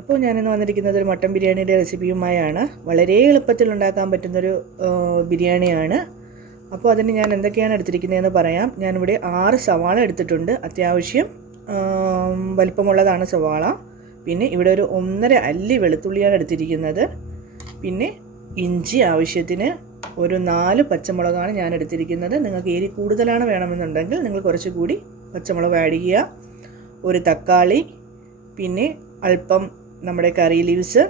അപ്പോൾ ഞാനിന്ന് വന്നിരിക്കുന്നത് ഒരു മട്ടൻ ബിരിയാണിയുടെ റെസിപ്പിയുമായാണ്. വളരെ എളുപ്പത്തിൽ ഉണ്ടാക്കാൻ പറ്റുന്നൊരു ബിരിയാണിയാണ്. അപ്പോൾ അതിന് ഞാൻ എന്തൊക്കെയാണ് എടുത്തിരിക്കുന്നതെന്ന് പറയാം. ഞാനിവിടെ 6 സവാള എടുത്തിട്ടുണ്ട്. അത്യാവശ്യം വലിപ്പമുള്ളതാണ് സവാള. പിന്നെ ഇവിടെ ഒരു 1.5 അല്ലി വെളുത്തുള്ളിയാണ് എടുത്തിരിക്കുന്നത്. പിന്നെ ഇഞ്ചി ആവശ്യത്തിന്, ഒരു 4 പച്ചമുളകാണ് ഞാൻ എടുത്തിരിക്കുന്നത്. നിങ്ങൾക്ക് എരി കൂടുതലാണ് വേണമെന്നുണ്ടെങ്കിൽ നിങ്ങൾ കുറച്ചുകൂടി പച്ചമുളക് ആഡ് ചെയ്യുക. ഒരു തക്കാളി, പിന്നെ അല്പം നമ്മുടെ കറി ലീവ്സ്,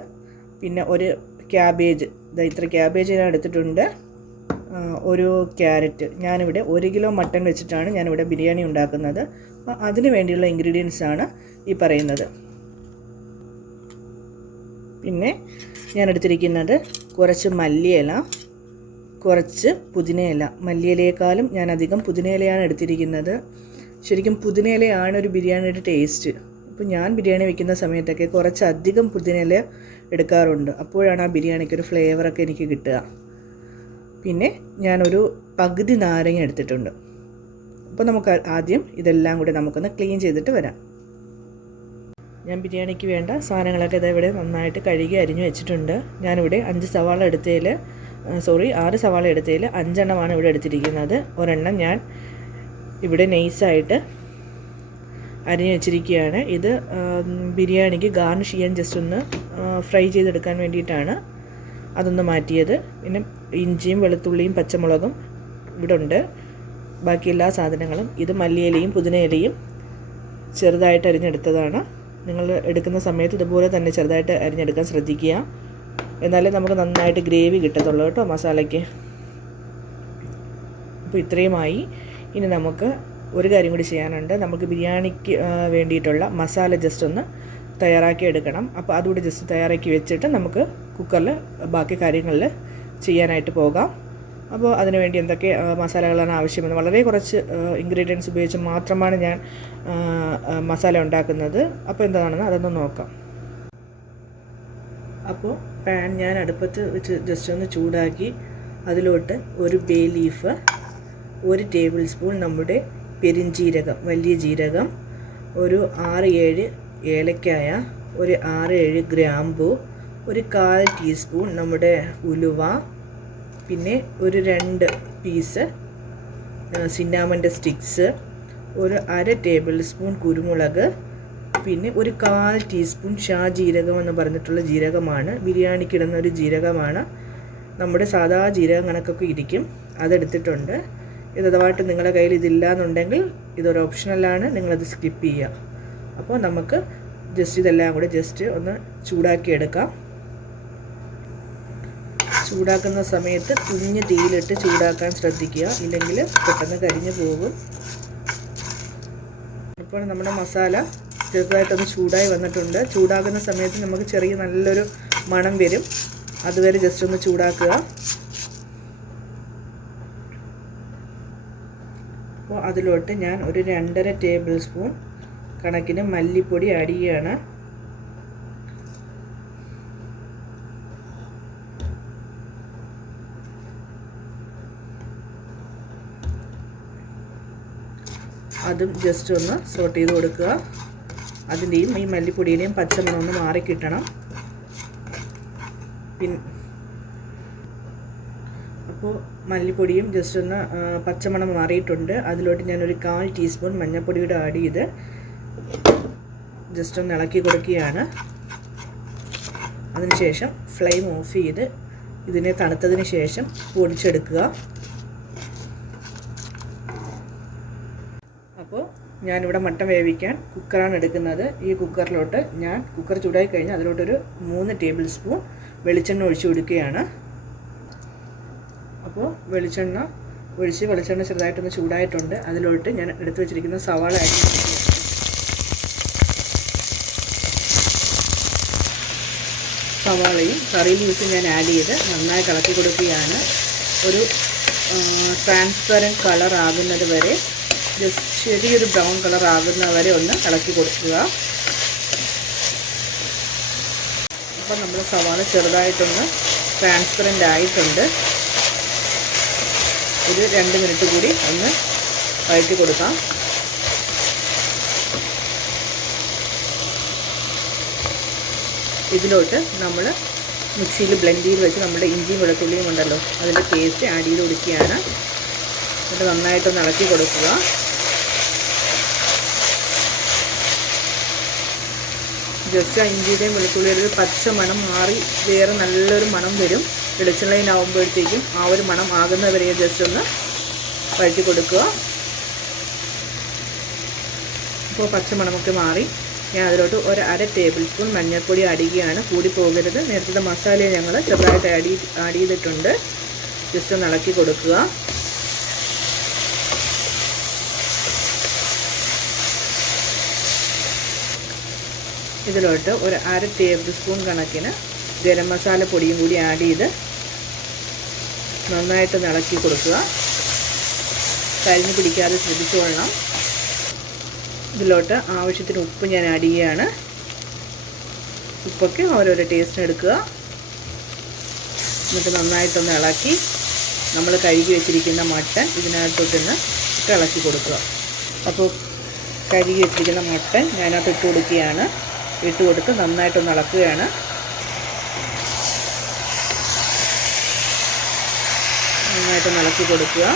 പിന്നെ ഒരു ക്യാബേജ്, ഇത്ര ക്യാബേജ് ഞാൻ എടുത്തിട്ടുണ്ട്. ഒരു ക്യാരറ്റ്. ഞാനിവിടെ 1 കിലോ മട്ടൺ വെച്ചിട്ടാണ് ഞാനിവിടെ ബിരിയാണി ഉണ്ടാക്കുന്നത്. അപ്പോൾ അതിന് വേണ്ടിയുള്ള ഇൻഗ്രീഡിയൻസ് ആണ് ഈ പറയുന്നത്. പിന്നെ ഞാൻ എടുത്തിരിക്കുന്നത് കുറച്ച് മല്ലിയില, കുറച്ച് പുതിനയില. മല്ലിയിലയേക്കാളും ഞാൻ അധികം പുതിനയിലയാണ് എടുത്തിരിക്കുന്നത്. ശരിക്കും പുതിനയിലയാണ് ഒരു ബിരിയാണിയുടെ ടേസ്റ്റ്. അപ്പോൾ ഞാൻ ബിരിയാണി വെക്കുന്ന സമയത്തൊക്കെ കുറച്ചധികം പുതിനയില എടുക്കാറുണ്ട്. അപ്പോഴാണ് ആ ബിരിയാണിക്കൊരു ഫ്ലേവറൊക്കെ എനിക്ക് കിട്ടുക. പിന്നെ ഞാനൊരു പകുതി നാരങ്ങ എടുത്തിട്ടുണ്ട്. അപ്പോൾ നമുക്ക് ആദ്യം ഇതെല്ലാം കൂടി നമുക്കൊന്ന് ക്ലീൻ ചെയ്തിട്ട് വരാം. ഞാൻ ബിരിയാണിക്ക് വേണ്ട സാധനങ്ങളൊക്കെ ഇവിടെ നന്നായിട്ട് കഴുകി അരിഞ്ഞു വെച്ചിട്ടുണ്ട്. ഞാനിവിടെ 6 സവാള എടുത്തതിൽ 5 എണ്ണമാണ് ഇവിടെ എടുത്തിരിക്കുന്നത്. ഒരെണ്ണം ഞാൻ ഇവിടെ നൈസായിട്ട് അരിഞ്ഞു വെച്ചിരിക്കുകയാണ്. ഇത് ബിരിയാണിക്ക് ഗാർണിഷ് ചെയ്യാൻ ജസ്റ്റ് ഒന്ന് ഫ്രൈ ചെയ്തെടുക്കാൻ വേണ്ടിയിട്ടാണ് അതൊന്ന് മാറ്റിയത്. പിന്നെ ഇഞ്ചിയും വെളുത്തുള്ളിയും പച്ചമുളകും ഇവിടെ ഉണ്ട്. ബാക്കി എല്ലാ സാധനങ്ങളും, ഇത് മല്ലിയിലയും പുതിനയിലയും ചെറുതായിട്ട് അരിഞ്ഞെടുത്തതാണ്. നിങ്ങൾ എടുക്കുന്ന സമയത്ത് ഇതുപോലെ തന്നെ ചെറുതായിട്ട് അരിഞ്ഞെടുക്കാൻ ശ്രദ്ധിക്കുക. എന്നാലേ നമുക്ക് നന്നായിട്ട് ഗ്രേവി കിട്ടത്തുള്ളൂ കേട്ടോ മസാലയ്ക്ക്. അപ്പോൾ ഇത്രയുമായി. ഇനി നമുക്ക് ഒരു കാര്യം കൂടി ചെയ്യാനുണ്ട്. നമുക്ക് ബിരിയാണിക്ക് വേണ്ടിയിട്ടുള്ള മസാല ജസ്റ്റ് ഒന്ന് തയ്യാറാക്കി എടുക്കണം. അപ്പോൾ അതുകൂടി ജസ്റ്റ് തയ്യാറാക്കി വെച്ചിട്ട് നമുക്ക് കുക്കറിൽ ബാക്കി കാര്യങ്ങളിൽ ചെയ്യാനായിട്ട് പോകാം. അപ്പോൾ അതിനുവേണ്ടി എന്തൊക്കെ മസാലകളാണ് ആവശ്യമെന്ന്, വളരെ കുറച്ച് ഇൻഗ്രീഡിയൻസ് ഉപയോഗിച്ച് മാത്രമാണ് ഞാൻ മസാല ഉണ്ടാക്കുന്നത്. അപ്പോൾ എന്താണെന്ന് അതൊന്ന് നോക്കാം. അപ്പോൾ പാൻ ഞാൻ അടുപ്പത്ത് വെച്ച് ജസ്റ്റ് ഒന്ന് ചൂടാക്കി അതിലോട്ട് ഒരു ബേ ലീഫ്, 1 ടേബിൾ സ്പൂൺ നമ്മുടെ പെരിഞ്ജീരകം, വലിയ ജീരകം, ഒരു 6-7 ഏലക്കായ, ഒരു 6-7 ഗ്രാമ്പു, ഒരു 1/4 ടീസ്പൂൺ നമ്മുടെ ഉലുവ, പിന്നെ ഒരു 2 പീസ് സിന്നാമൻ്റെ സ്റ്റിക്സ്, ഒരു 1/2 ടേബിൾ സ്പൂൺ കുരുമുളക്, പിന്നെ ഒരു 1/4 ടീസ്പൂൺ ഷാജീരകം എന്ന് പറഞ്ഞിട്ടുള്ള ജീരകമാണ്. ബിരിയാണിക്കിടുന്ന ഒരു ജീരകമാണ്. നമ്മുടെ സാധാ ജീരകം കണക്കൊക്കെ ഇരിക്കും, അതെടുത്തിട്ടുണ്ട്. ഇത് അഥവായിട്ട് നിങ്ങളുടെ കയ്യിൽ ഇതില്ല എന്നുണ്ടെങ്കിൽ ഇതൊരു ഓപ്ഷണലാണ്, നിങ്ങളത് സ്കിപ്പ് ചെയ്യുക. അപ്പോൾ നമുക്ക് ജസ്റ്റ് ഇതെല്ലാം കൂടി ജസ്റ്റ് ഒന്ന് ചൂടാക്കി എടുക്കാം. ചൂടാക്കുന്ന സമയത്ത് കുഞ്ഞ് തീയിലിട്ട് ചൂടാക്കാൻ ശ്രദ്ധിക്കുക, ഇല്ലെങ്കിൽ പെട്ടെന്ന് കരിഞ്ഞു പോകും. ഇപ്പോൾ നമ്മുടെ മസാല ചെറുതായിട്ടൊന്ന് ചൂടായി വന്നിട്ടുണ്ട്. ചൂടാക്കുന്ന സമയത്ത് നമുക്ക് ചെറിയ നല്ലൊരു മണം വരും. അതുവരെ ജസ്റ്റ് ഒന്ന് ചൂടാക്കുക. അപ്പോൾ അതിലോട്ട് ഞാൻ ഒരു 2.5 ടേബിൾ സ്പൂൺ കണക്കിന് മല്ലിപ്പൊടി ആഡ് ചെയ്യുകയാണ്. അതും ജസ്റ്റ് ഒന്ന് സോട്ട് ചെയ്ത് കൊടുക്കുക. അതിൻ്റെയും ഈ മല്ലിപ്പൊടിയിലെയും പച്ചമണം ഒന്ന് മാറിക്കിട്ടണം. അപ്പോൾ മല്ലിപ്പൊടിയും ജസ്റ്റ് ഒന്ന് പച്ചമണം മാറിയിട്ടുണ്ട്. അതിലോട്ട് ഞാനൊരു 1/4 ടീസ്പൂൺ മഞ്ഞൾപ്പൊടിയുടെ ആഡ് ചെയ്ത് ജസ്റ്റ് ഒന്ന് ഇളക്കി കൊടുക്കുകയാണ്. അതിനുശേഷം ഫ്ലെയിം ഓഫ് ചെയ്ത് ഇതിനെ തണുത്തതിന് ശേഷം പൊടിച്ചെടുക്കുക. അപ്പോൾ ഞാനിവിടെ മട്ടൻ വേവിക്കാൻ കുക്കറാണ് എടുക്കുന്നത്. ഈ കുക്കറിലോട്ട് ഞാൻ കുക്കർ ചൂടായി കഴിഞ്ഞാൽ അതിലോട്ടൊരു 3 ടേബിൾ സ്പൂൺ വെളിച്ചെണ്ണ ഒഴിച്ചു കൊടുക്കുകയാണ്. അപ്പോൾ വെളിച്ചെണ്ണ ചെറുതായിട്ടൊന്ന് ചൂടായിട്ടുണ്ട്. അതിലോട്ട് ഞാൻ എടുത്തു വെച്ചിരിക്കുന്ന സവാള ആഡ് ചെയ്ത് സവാളയും കറി ലീവ്സും ഞാൻ ആഡ് ചെയ്ത് നന്നായി ഇളക്കി കൊടുക്കുകയാണ്. ഒരു ട്രാൻസ്പെറൻറ്റ് കളർ ആകുന്നത് വരെ, ജസ്റ്റ് ചെറിയൊരു ബ്രൗൺ കളർ ആകുന്നത് വരെ ഒന്ന് ഇളക്കി കൊടുക്കുക. അപ്പോൾ നമ്മൾ സവാള ചെറുതായിട്ടൊന്ന് ട്രാൻസ്പെറൻ്റ് ആയിട്ടുണ്ട്. ഒരു 2 മിനിറ്റ് കൂടി ഒന്ന് വഴറ്റി കൊടുക്കാം. ഇതിലോട്ട് നമ്മൾ മിക്സിയിൽ ബ്ലെൻഡ് ചെയ്ത് വെച്ച് നമ്മുടെ ഇഞ്ചിയും വെളുത്തുള്ളിയും ഉണ്ടല്ലോ അതിൻ്റെ പേസ്റ്റ് ആഡ് ചെയ്ത് കൊടുക്കുകയാണ്. എന്നിട്ട് നന്നായിട്ടൊന്ന് ഇളക്കി കൊടുക്കുക. ജസ്റ്റ് ആ ഇഞ്ചിയുടെയും വെളുത്തുള്ളിയുടെ ഒരു പച്ച മണം മാറി വേറെ നല്ലൊരു മണം വരും. വെളിച്ചെണ്ണയിലാവുമ്പോഴത്തേക്കും ആ ഒരു മണം ആകുന്നവരെ ജസ്റ്റ് ഒന്ന് വഴറ്റി കൊടുക്കുക. അപ്പോൾ പച്ച മണമൊക്കെ മാറി ഞാൻ അതിലോട്ട് ഒരു 1/2 ടേബിൾ സ്പൂൺ മഞ്ഞൾപ്പൊടി ആഡ് ചെയ്യുകയാണ്. കൂടി പോകരുത്. നേരത്തെ മസാല ഞങ്ങൾ ചെറുതായിട്ട് ആഡ് ചെയ്തിട്ടുണ്ട്. ജസ്റ്റ് ഒന്ന് ഇളക്കി കൊടുക്കുക. ഇതിലോട്ട് ഒരു 1/2 ടേബിൾ സ്പൂൺ കണക്കിന് ഗരം മസാല പൊടിയും കൂടി ആഡ് ചെയ്ത് നന്നായിട്ട് ഇളക്കി കൊടുക്കുക. കരിഞ്ഞ് പിടിക്കാതെ ശ്രദ്ധിച്ചുകൊള്ളണം. ഇതിലോട്ട് ആവശ്യത്തിന് ഉപ്പ് ഞാൻ ആഡ് ചെയ്യുകയാണ്. ഉപ്പൊക്കെ ഓരോരോ ടേസ്റ്റിന് എടുക്കുക. എന്നിട്ട് നന്നായിട്ടൊന്ന് ഇളക്കി നമ്മൾ കഴുകി വെച്ചിരിക്കുന്ന മട്ടൻ ഇതിനകത്തോട്ടൊന്ന് ഇളക്കി കൊടുക്കുക. അപ്പോൾ കഴുകി വെച്ചിരിക്കുന്ന മട്ടൻ ഞാനകത്ത് ഇട്ട് കൊടുക്കുകയാണ്. ഇട്ട് കൊടുത്ത് നന്നായിട്ടൊന്ന് ഇളക്കുകയാണ്. നന്നായിട്ടൊന്ന് ഇളക്കി കൊടുക്കുക.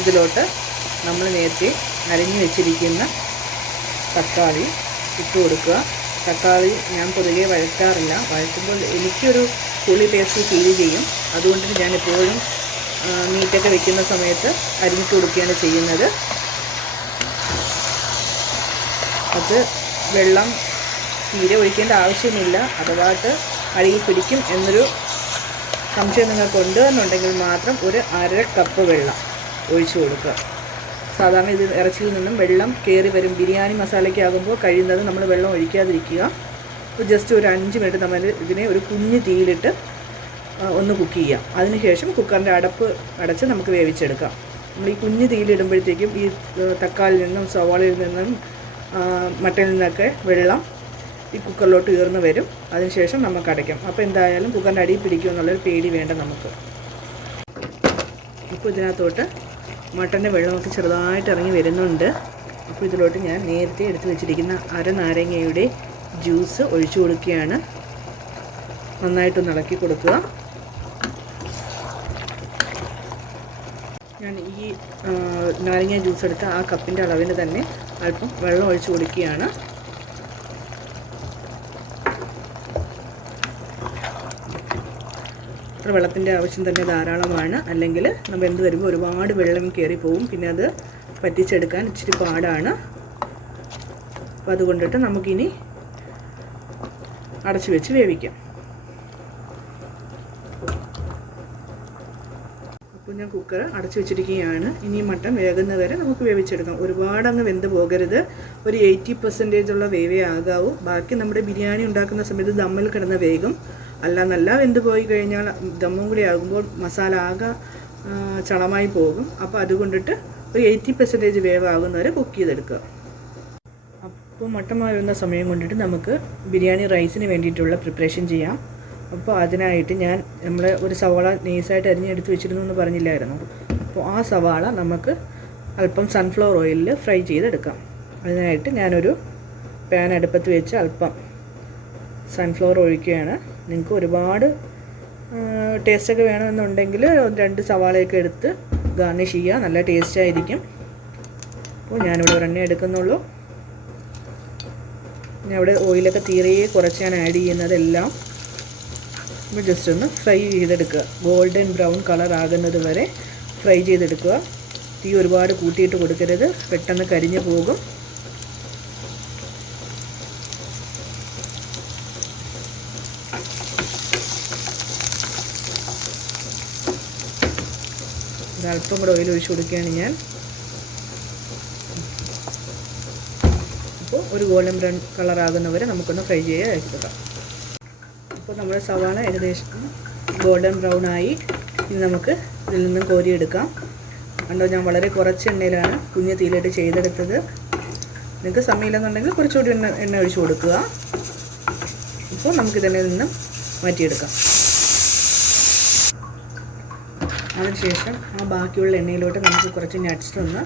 ഇതിലോട്ട് നമ്മൾ നേരത്തെ അരിഞ്ഞു വെച്ചിരിക്കുന്ന തക്കാളി ഇട്ട് കൊടുക്കുക. തക്കാളി ഞാൻ പൊതുവെ വഴറ്റാറില്ല. വഴറ്റുമ്പോൾ എനിക്കൊരു പുളി ടേസ്റ്റ് ഫീൽ ചെയ്യും. അതുകൊണ്ട് ഞാൻ എപ്പോഴും മീറ്റൊക്കെ വെക്കുന്ന സമയത്ത് അരിഞ്ഞിട്ട് കൊടുക്കുകയാണ് ചെയ്യുന്നത്. അത് വെള്ളം തീരെ ഒഴിക്കേണ്ട ആവശ്യമില്ല. അഥവാട്ട് അടിയിൽ പിടിക്കും എന്നൊരു സംശയം നിങ്ങൾക്കുണ്ട് എന്നുണ്ടെങ്കിൽ മാത്രം ഒരു 1/2 കപ്പ് വെള്ളം ഒഴിച്ചു കൊടുക്കുക. സാധാരണ ഇത് ഇറച്ചിയിൽ നിന്നും വെള്ളം കയറി വരും. ബിരിയാണി മസാലയ്ക്ക് ആകുമ്പോൾ കഴിയുന്നത് നമ്മൾ വെള്ളം ഒഴിക്കാതിരിക്കുക. അപ്പോൾ ജസ്റ്റ് ഒരു 5 മിനിറ്റ് നമ്മൾ ഇതിനെ ഒരു കുഞ്ഞ് തീയിലിട്ട് ഒന്ന് കുക്ക് ചെയ്യാം. അതിനുശേഷം കുക്കറിൻ്റെ അടപ്പ് അടച്ച് നമുക്ക് വേവിച്ചെടുക്കാം. നമ്മൾ ഈ കുഞ്ഞ് തീയിലിടുമ്പോഴത്തേക്കും ഈ തക്കാളിയിൽ നിന്നും സവാളയിൽ നിന്നും മട്ടനിൽ നിന്നൊക്കെ വെള്ളം ഈ കുക്കറിലോട്ട് ഉയർന്നു വരും. അതിനുശേഷം നമുക്ക് അടയ്ക്കാം. അപ്പോൾ എന്തായാലും കുക്കറിൻ്റെ അടിയിൽ പിടിക്കുമെന്നുള്ളൊരു പേടി വേണ്ട നമുക്ക്. ഇപ്പോൾ ഇതിനകത്തോട്ട് മട്ടൻ്റെ വെള്ളമൊക്കെ ചെറുതായിട്ട് ഇറങ്ങി വരുന്നുണ്ട്. അപ്പോൾ ഇതിലോട്ട് ഞാൻ നേരത്തെ എടുത്ത് വെച്ചിരിക്കുന്ന 1/2 നാരങ്ങയുടെ ജ്യൂസ് ഒഴിച്ചു കൊടുക്കുകയാണ്. നന്നായിട്ടൊന്ന് ഇളക്കി കൊടുക്കുക. ഞാൻ ഈ നാരങ്ങ ജ്യൂസ് എടുത്ത ആ കപ്പിൻ്റെ അളവിന് തന്നെ അല്പം വെള്ളം ഒഴിച്ചു കൊടുക്കുകയാണ്. അത്ര വെള്ളത്തിൻ്റെ ആവശ്യം തന്നെ ധാരാളമാണ്. അല്ലെങ്കിൽ നമ്മൾ വെന്ത് വരുമ്പോൾ ഒരുപാട് വെള്ളം കയറി പോവും. പിന്നെ അത് പറ്റിച്ചെടുക്കാൻ ഇച്ചിരി പാടാണ്. അപ്പോൾ അതുകൊണ്ടിട്ട് നമുക്കിനി അടച്ചു വെച്ച് വേവിക്കാം. അപ്പോൾ ഞാൻ കുക്കർ അടച്ചു വെച്ചിരിക്കുകയാണ്. ഇനി മട്ടൻ വേകുന്നവരെ നമുക്ക് വേവിച്ചെടുക്കാം. ഒരുപാട് അങ്ങ് വെന്ത് പോകരുത്. ഒരു 80% ഉള്ള വേവേ ആകാവൂ. ബാക്കി നമ്മുടെ ബിരിയാണി ഉണ്ടാക്കുന്ന സമയത്ത് ദമ്മിൽ കിടന്ന് വേഗം. അല്ല നല്ല വെന്ത് പോയി കഴിഞ്ഞാൽ ദമ്മും കൂടി ആകുമ്പോൾ മസാല ആകെ ചളമായി പോകും. അപ്പോൾ അതുകൊണ്ടിട്ട് ഒരു 80% വേവാകുന്നവരെ കുക്ക് ചെയ്തെടുക്കുക. അപ്പോൾ മട്ടൻ വേവുന്ന സമയം കൊണ്ടിട്ട് നമുക്ക് ബിരിയാണി റൈസിന് വേണ്ടിയിട്ടുള്ള പ്രിപ്പറേഷൻ ചെയ്യാം. അപ്പോൾ അതിനായിട്ട് നമ്മൾ ഒരു സവാള നൈസായിട്ട് അരിഞ്ഞെടുത്ത് വെച്ചിരുന്നു എന്ന് പറഞ്ഞില്ലായിരുന്നു. അപ്പോൾ ആ സവാള നമുക്ക് അല്പം സൺഫ്ലവർ ഓയിലിൽ ഫ്രൈ ചെയ്തെടുക്കാം. അതിനായിട്ട് ഞാനൊരു പാൻ അടുപ്പത്ത് വെച്ച് അല്പം സൺഫ്ലവർ ഒഴിക്കുകയാണ്. നിങ്ങൾക്ക് ഒരുപാട് ടേസ്റ്റൊക്കെ വേണമെന്നുണ്ടെങ്കിൽ 2 സവാളയൊക്കെ എടുത്ത് ഗാർണിഷ് ചെയ്യുക. നല്ല ടേസ്റ്റായിരിക്കും. അപ്പോൾ ഞാനിവിടെ ഒരെണ്ണ എടുക്കുന്നുള്ളൂ. ഞാൻ ഇവിടെ ഓയിലൊക്കെ തീരെ കുറച്ചാണ് ആഡ് ചെയ്യുന്നതെല്ലാം. അപ്പോൾ ജസ്റ്റ് ഒന്ന് ഫ്രൈ ചെയ്തെടുക്കുക. ഗോൾഡൻ ബ്രൗൺ കളർ ആകുന്നത് വരെ ഫ്രൈ ചെയ്തെടുക്കുക. തീ ഒരുപാട് കൂട്ടിയിട്ട് കൊടുക്കരുത്. പെട്ടെന്ന് കരിഞ്ഞു പോകും. അല്പം കൂടെ ഓയിൽ ഒഴിച്ച് കൊടുക്കുകയാണ് ഞാൻ. അപ്പോൾ ഒരു ഗോൾഡൻ ബ്രൗൺ കളർ ആകുന്നവരെ നമുക്കൊന്ന് ഫ്രൈ ചെയ്യാൻ എടുക്കാം. അപ്പോൾ നമ്മുടെ സവാള ഏകദേശം ഗോൾഡൻ ബ്രൗൺ ആയി. ഇനി നമുക്ക് ഇതിൽ നിന്നും കോരിയെടുക്കാം. കണ്ടോ, ഞാൻ വളരെ കുറച്ച് എണ്ണയിലാണ് കുഞ്ഞ് തീയിലിട്ട് ചെയ്തെടുത്തത്. നിങ്ങൾക്ക് സമയമില്ലെന്നുണ്ടെങ്കിൽ കുറച്ചുകൂടി എണ്ണ ഒഴിച്ച് കൊടുക്കുക. ഇപ്പോൾ നമുക്കിതിൽ നിന്നും മാറ്റിയെടുക്കാം. അതിനുശേഷം ആ ബാക്കിയുള്ള എണ്ണയിലോട്ട് നമുക്ക് കുറച്ച് നട്ട്സ് ഒന്ന്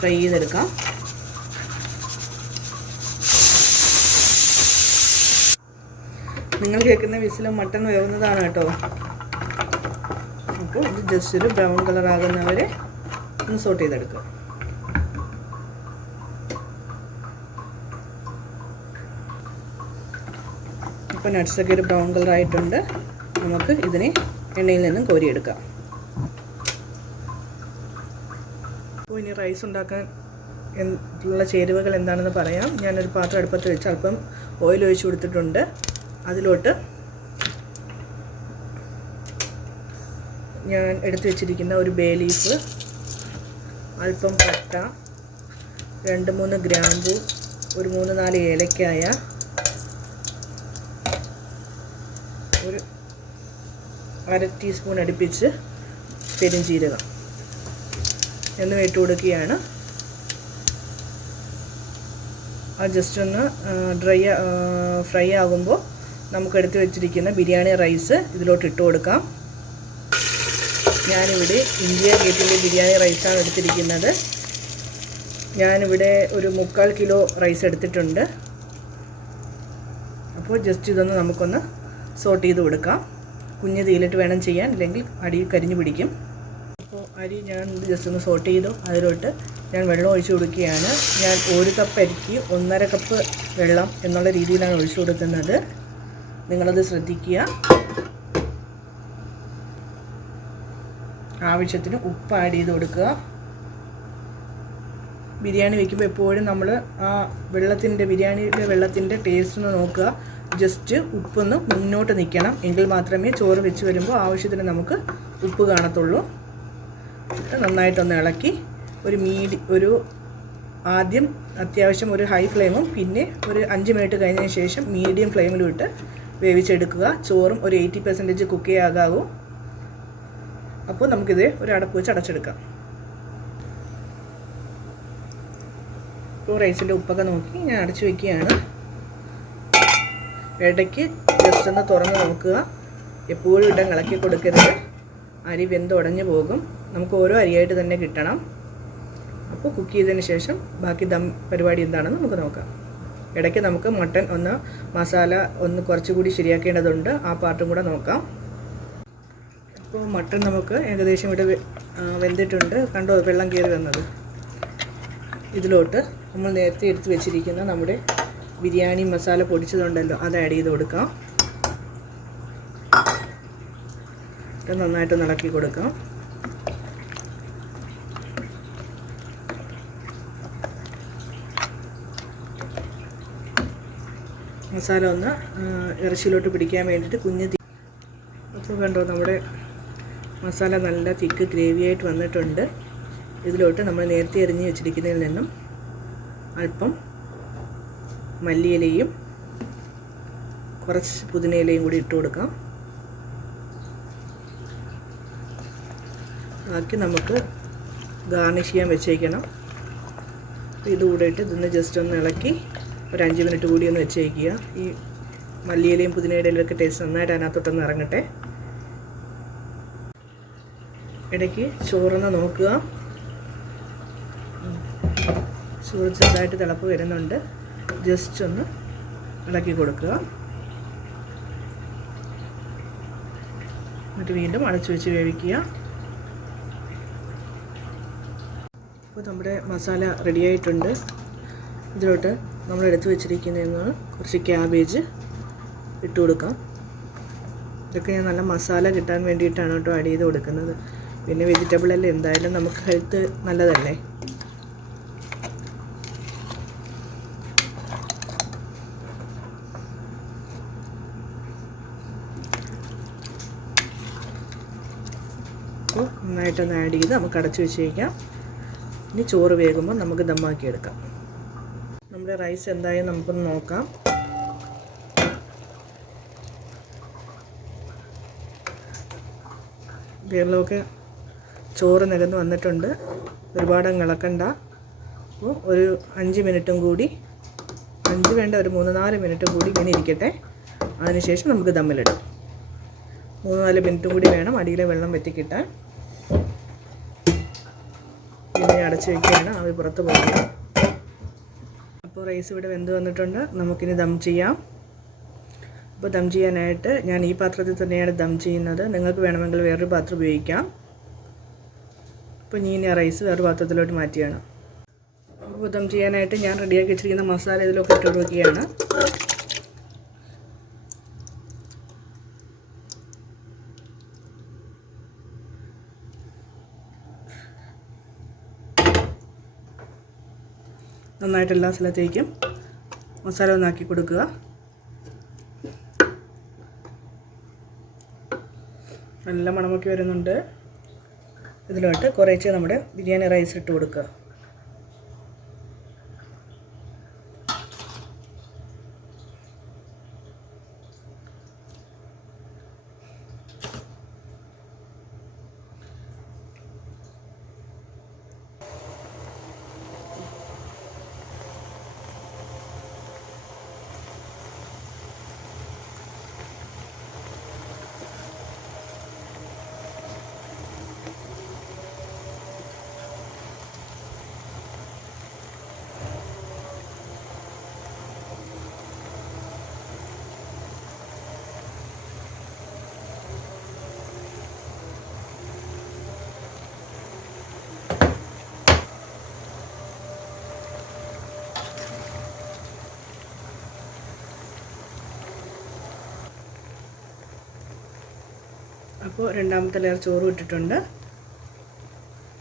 ഫ്രൈ ചെയ്തെടുക്കാം. നിങ്ങൾ കേൾക്കുന്ന വിസിൽ മട്ടൺ വേവുന്നതാണ് കേട്ടോ. അപ്പോൾ ഇത് ജസ്റ്റ് ഒരു ബ്രൗൺ കളർ ആകുന്നവരെ ഒന്ന് സോട്ട് ചെയ്തെടുക്കുക. ഇപ്പോൾ നട്ട്സൊക്കെ ഒരു ബ്രൗൺ കളർ ആയിട്ടുണ്ട്. നമുക്ക് ഇതിനെ എണ്ണയിൽ നിന്നും കോരിയെടുക്കാം. അപ്പോൾ ഇനി റൈസ് ഉണ്ടാക്കാൻ ഉള്ള ചേരുവകൾ എന്താണെന്ന് പറയാം. ഞാനൊരു പാത്രം അടുപ്പത്ത് വെച്ച് അല്പം ഓയിൽ ഒഴിച്ച് കൊടുത്തിട്ടുണ്ട്. അതിലോട്ട് ഞാൻ എടുത്തു വെച്ചിരിക്കുന്ന ഒരു ബേ ലീഫ്, അല്പം പട്ട, 2-3 ഗ്രാമ്പു, ഒരു 3-4 ഏലക്കായ, ഒരു 1/2 ടീസ്പൂൺ അടുപ്പിച്ച് പെരുംജീരകം എന്നിവ ഇട്ട് കൊടുക്കുകയാണ്. അത് ജസ്റ്റ് ഒന്ന് ഫ്രൈ ആകുമ്പോൾ നമുക്ക് എടുത്ത് വെച്ചിരിക്കുന്ന ബിരിയാണി റൈസ് ഇതിലോട്ട് ഇട്ട് കൊടുക്കാം. ഞാനിവിടെ ഇന്ത്യ ഗേറ്റിൻ്റെ ബിരിയാണി റൈസാണ് എടുത്തിരിക്കുന്നത്. ഞാനിവിടെ ഒരു 3/4 കിലോ റൈസ് എടുത്തിട്ടുണ്ട്. അപ്പോൾ ജസ്റ്റ് ഇതൊന്ന് നമുക്കൊന്ന് സോട്ട് ചെയ്ത് കൊടുക്കാം. കുഞ്ഞ് തീയിലിട്ട് വേണം ചെയ്യാൻ, അല്ലെങ്കിൽ അടി കരിഞ്ഞു പിടിക്കും. അപ്പോൾ അരി ഞാൻ ജസ്റ്റ് ഒന്ന് സോട്ട് ചെയ്തു. അതിലോട്ട് ഞാൻ വെള്ളം ഒഴിച്ചു കൊടുക്കുകയാണ്. ഞാൻ 1 കപ്പ് അരിക്ക് 1.5 കപ്പ് വെള്ളം എന്നുള്ള രീതിയിലാണ് ഒഴിച്ചു കൊടുക്കുന്നത്. നിങ്ങളത് ശ്രദ്ധിക്കുക. ആവശ്യത്തിന് ഉപ്പ് ആഡ് ചെയ്ത് കൊടുക്കുക. ബിരിയാണി വയ്ക്കുമ്പോൾ എപ്പോഴും നമ്മൾ ആ ബിരിയാണിയുടെ വെള്ളത്തിൻ്റെ ടേസ്റ്റ് ഒന്ന് നോക്കുക. ജസ്റ്റ് ഉപ്പൊന്ന് മുന്നോട്ട് നിൽക്കണം, എങ്കിൽ മാത്രമേ ചോറ് വെച്ച് വരുമ്പോൾ ആവശ്യത്തിന് നമുക്ക് ഉപ്പ് കാണത്തുള്ളൂ. നന്നായിട്ടൊന്ന് ഇളക്കി ഒരു ആദ്യം അത്യാവശ്യം ഒരു ഹൈ ഫ്ലെയിമും പിന്നെ ഒരു 5 മിനിറ്റ് കഴിഞ്ഞതിന് ശേഷം മീഡിയം ഫ്ലെയിമിലും ഇട്ട് വേവിച്ചെടുക്കുക. ചോറും ഒരു 80% കുക്ക് ആകാവൂ. അപ്പോൾ നമുക്കിത് ഒരു അടപ്പ് വെച്ച് അടച്ചെടുക്കാം. ഇപ്പോൾ റൈസിൻ്റെ ഉപ്പൊക്കെ നോക്കി ഞാൻ അടച്ചു വയ്ക്കുകയാണ്. ഇടയ്ക്ക് ജസ്റ്റ് ഒന്ന് തുറന്ന് നോക്കുക. എപ്പോഴും ഇളക്കി കൊടുക്കരുത്, അരി വെന്ത് ഉടഞ്ഞു പോകും. നമുക്ക് ഓരോ അരിയായിട്ട് തന്നെ കിട്ടണം. അപ്പോൾ കുക്ക് ചെയ്തതിന് ശേഷം ബാക്കി ദം പരിപാടി എന്താണെന്ന് നമുക്ക് നോക്കാം. ഇടയ്ക്ക് നമുക്ക് മട്ടൺ മസാല കുറച്ചുകൂടി ശരിയാക്കേണ്ടതുണ്ട്. ആ പാർട്ടും കൂടെ നോക്കാം. അപ്പോൾ മട്ടൺ നമുക്ക് ഏകദേശം ഇവിടെ വെന്തിട്ടുണ്ട്. കണ്ടോ വെള്ളം കയറി വന്നത്? ഇതിലോട്ട് നമ്മൾ നേരത്തെ എടുത്ത് വെച്ചിരിക്കുന്ന നമ്മുടെ ബിരിയാണി മസാല പൊടിച്ചതുണ്ടല്ലോ, അത് ആഡ് ചെയ്ത് കൊടുക്കാം. നന്നായിട്ട് ഇളക്കി കൊടുക്കാം. മസാല ഇറച്ചിയിലോട്ട് പിടിക്കാൻ വേണ്ടിയിട്ട് കുഞ്ഞ് അപ്പോൾ കണ്ടോ നമ്മുടെ മസാല നല്ല തിക്ക് ഗ്രേവി ആയിട്ട് വന്നിട്ടുണ്ട്. ഇതിലോട്ട് നമ്മൾ നേരത്തെ എറിഞ്ഞ് വെച്ചിരിക്കുന്നതിൽ നിന്നും അല്പം മല്ലിയിലയും കുറച്ച് പുതിനയിലയും കൂടി ഇട്ട് കൊടുക്കാം. ബാക്കി നമുക്ക് ഗാർണിഷ് ചെയ്യാൻ വെച്ചേക്കണം. ഇതുകൂടെ ഇട്ട് ഇതൊന്ന് ജസ്റ്റ് ഒന്ന് ഇളക്കി ഒരു 5 മിനിറ്റ് കൂടി ഒന്ന് വെച്ചേക്കുക. ഈ മല്ലിയിലയും പുതിനയിലയിലൊക്കെ ടേസ്റ്റ് നന്നായിട്ട് അതിനകത്തോട്ടൊന്ന് ഇറങ്ങട്ടെ. ഇടയ്ക്ക് ചോറൊന്ന് നോക്കുക. ചോറ് ചെറുതായിട്ട് തിളപ്പ് വരുന്നുണ്ട്. ജസ്റ്റ് ഒന്ന് ഇളക്കി കൊടുക്കുക. എന്നിട്ട് വീണ്ടും അടച്ചു വെച്ച് വേവിക്കുക. അപ്പോൾ നമ്മുടെ മസാല റെഡിയായിട്ടുണ്ട്. ഇതിലോട്ട് നമ്മൾ എടുത്തു വെച്ചിരിക്കുന്നതിൽ കുറച്ച് ക്യാബേജ് ഇട്ട് കൊടുക്കാം. ഇതൊക്കെ ഞാൻ നല്ല മസാല കിട്ടാൻ വേണ്ടിയിട്ടാണ് കേട്ടോ ആഡ് ചെയ്ത് കൊടുക്കുന്നത്. പിന്നെ വെജിറ്റബിൾ അല്ലേ, എന്തായാലും നമുക്ക് ഹെൽത്ത് നല്ലതല്ലേ. അപ്പോൾ നന്നായിട്ടൊന്ന് ആഡ് ചെയ്ത് നമുക്ക് അടച്ചു വെച്ചേക്കാം. ഇനി ചോറ് വേകുമ്പോൾ നമുക്ക് ദമ്മാക്കി എടുക്കാം. നമ്മുടെ റൈസ് എന്തായാലും നമുക്കൊന്ന് നോക്കാം. വെള്ളമൊക്കെ ചോറ് നികന്ന് വന്നിട്ടുണ്ട്. ഒരുപാട് ഇളക്കണ്ട. അപ്പോൾ ഒരു 5 മിനിറ്റും കൂടി, 5 വേണ്ട, ഒരു 3-4 മിനിറ്റും കൂടി ഇങ്ങനെ ഇരിക്കട്ടെ. അതിനുശേഷം നമുക്ക് ദമ്മിലിടാം. 3-4 മിനിറ്റും കൂടി വേണം അടിയിലെ വെള്ളം വറ്റിക്കിട്ടാൻ. പിന്നെ അടച്ച് വയ്ക്കുകയാണ്, ആവി പുറത്ത് പോകില്ല. അപ്പോൾ റൈസ് ഇവിടെ വെന്ത് വന്നിട്ടുണ്ട്. നമുക്കിനി ദം ചെയ്യാം. അപ്പോൾ ദം ചെയ്യാനായിട്ട് ഞാൻ ഈ പാത്രത്തിൽ തന്നെയാണ് ദം ചെയ്യുന്നത്. നിങ്ങൾക്ക് വേണമെങ്കിൽ വേറൊരു പാത്രം ഉപയോഗിക്കാം. അപ്പോൾ ഇനി ആ റൈസ് വേറൊരു പാത്രത്തിലോട്ട് മാറ്റിയാണ്. അപ്പോൾ ദം ചെയ്യാനായിട്ട് ഞാൻ റെഡിയാക്കി വെച്ചിരിക്കുന്ന മസാല ഇതിലൊക്കെ ഇട്ട് കൊടുക്കുകയാണ്. നന്നായിട്ട് എല്ലാ സ്ഥലത്തേക്കും മസാല ഒന്നാക്കി കൊടുക്കുക. നല്ല മണമൊക്കെ വരുന്നുണ്ട്. ഇതിലോട്ട് കുറേശ്ശെ നമ്മുടെ ബിരിയാണി റൈസ് ഇട്ട് കൊടുക്കുക. അപ്പോൾ രണ്ടാമത്തെ ലെയർ ചോറും ഇട്ടിട്ടുണ്ട്.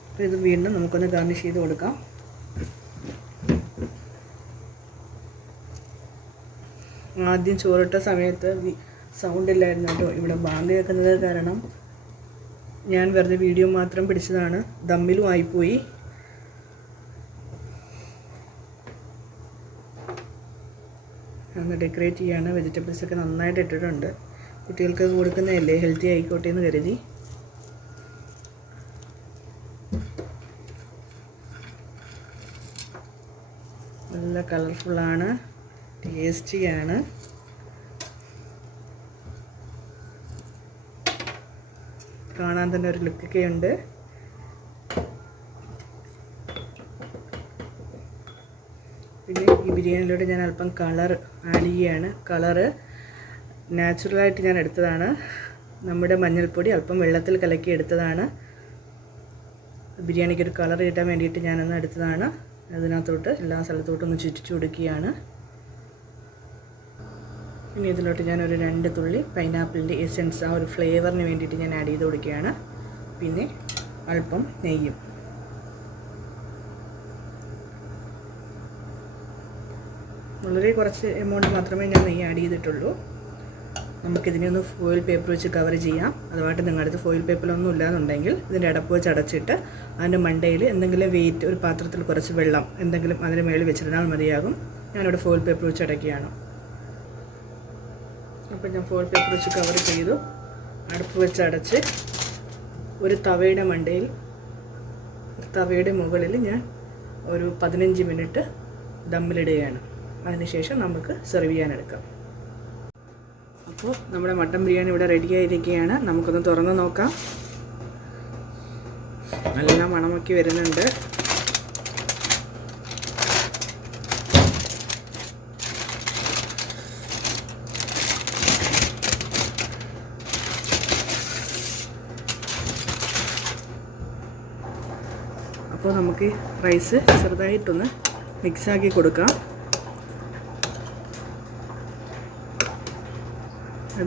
അപ്പോൾ ഇത് വീണ്ടും നമുക്കൊന്ന് ഗാർണിഷ് ചെയ്ത് കൊടുക്കാം. ആദ്യം ചോറിട്ട സമയത്ത് സൗണ്ട് ഇല്ലായിരുന്നു കേട്ടോ. ഇവിടെ ബാങ്ക് കേൾക്കുന്നത് കാരണം ഞാൻ വെറുതെ വീഡിയോ മാത്രം പിടിച്ചതാണ്. ദമ്മിലും ആയിപ്പോയി. ഒന്ന് ഡെക്കറേറ്റ് ചെയ്യാണ്. വെജിറ്റബിൾസൊക്കെ നന്നായിട്ട് ഇട്ടിട്ടുണ്ട്. കുട്ടികൾക്ക് കൊടുക്കുന്നതല്ലേ, ഹെൽത്തി ആയിക്കോട്ടെ എന്ന് കരുതി. നല്ല കളർഫുള്ളാണ്, ടേസ്റ്റിയാണ്. കാണാൻ തന്നെ ഒരു ലുക്കൊക്കെ ഉണ്ട്. പിന്നെ ഈ ബിരിയാണിയിലൂടെ ഞാൻ അല്പം കളർ ആഡ് ചെയ്യുകയാണ്. കളറ് നാച്ചുറലായിട്ട് ഞാൻ എടുത്തതാണ്. നമ്മുടെ മഞ്ഞൾപ്പൊടി അല്പം വെള്ളത്തിൽ കലക്കി എടുത്തതാണ്. ബിരിയാണിക്ക് ഒരു കളർ കിട്ടാൻ വേണ്ടിയിട്ട് ഞാനൊന്ന് എടുത്തതാണ്. അതിനകത്തോട്ട് എല്ലാ സ്ഥലത്തോട്ടും ഒന്ന് ചുറ്റിച്ചു കൊടുക്കുകയാണ്. ഇനി ഇതിലോട്ട് ഞാനൊരു 2 തുള്ളി പൈനാപ്പിളിൻ്റെ എസെൻസ്, ആ ഒരു ഫ്ലേവറിന് വേണ്ടിയിട്ട് ഞാൻ ആഡ് ചെയ്ത് കൊടുക്കുകയാണ്. പിന്നെ അല്പം നെയ്യും. വളരെ കുറച്ച് എമൗണ്ട് മാത്രമേ ഞാൻ നെയ്യ് ആഡ് ചെയ്തിട്ടുള്ളൂ. നമുക്കിതിനെ ഒന്ന് ഫോയിൽ പേപ്പർ വെച്ച് കവർ ചെയ്യാം. അതുമായിട്ട് നിങ്ങളുടെ അടുത്ത് ഫോയിൽ പേപ്പറൊന്നും ഇല്ലാന്നുണ്ടെങ്കിൽ ഇതിൻ്റെ അടപ്പ് വെച്ച് അടച്ചിട്ട് അതിൻ്റെ മണ്ടയിൽ എന്തെങ്കിലും വെയിറ്റ്, ഒരു പാത്രത്തിൽ കുറച്ച് വെള്ളം എന്തെങ്കിലും അതിന് മേളിൽ വെച്ചിരുന്നാൽ മതിയാകും. ഞാനിവിടെ ഫോയിൽ പേപ്പർ വെച്ച് അടയ്ക്കുകയാണ്. അപ്പോൾ ഞാൻ ഫോയിൽ പേപ്പർ വെച്ച് കവർ ചെയ്തു. അടുപ്പ് വെച്ച് അടച്ച് ഒരു തവയുടെ മണ്ടയിൽ, തവയുടെ മുകളിൽ ഞാൻ ഒരു 15 മിനിറ്റ് ദമ്മിലിടുകയാണ്. അതിനുശേഷം നമുക്ക് സെർവ് ചെയ്യാനെടുക്കാം. അപ്പോൾ നമ്മുടെ മട്ടൻ ബിരിയാണി ഇവിടെ റെഡിയായിരിക്കുകയാണ്. നമുക്കൊന്ന് തുറന്ന് നോക്കാം. നല്ല മണമൊക്കെ വരുന്നുണ്ട്. അപ്പോൾ നമുക്ക് റൈസ് ചെറുതായിട്ടൊന്ന് മിക്സാക്കി കൊടുക്കാം.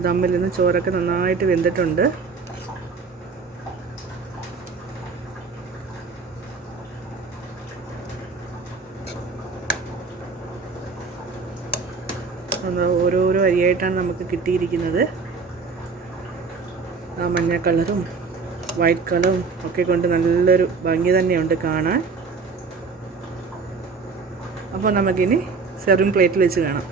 ദമ്മിൽ നിന്ന് ചോറൊക്കെ നന്നായിട്ട് വെന്തിട്ടുണ്ട്. ഓരോരോ അരിയായിട്ടാണ് നമുക്ക് കിട്ടിയിരിക്കുന്നത്. ആ മഞ്ഞ കളറും വൈറ്റ് കളറും ഒക്കെ കൊണ്ട് നല്ലൊരു ഭംഗി തന്നെയുണ്ട് കാണാൻ. അപ്പോൾ നമുക്കിനി സെർവിങ് പ്ലേറ്റിൽ വെച്ച് കാണാം.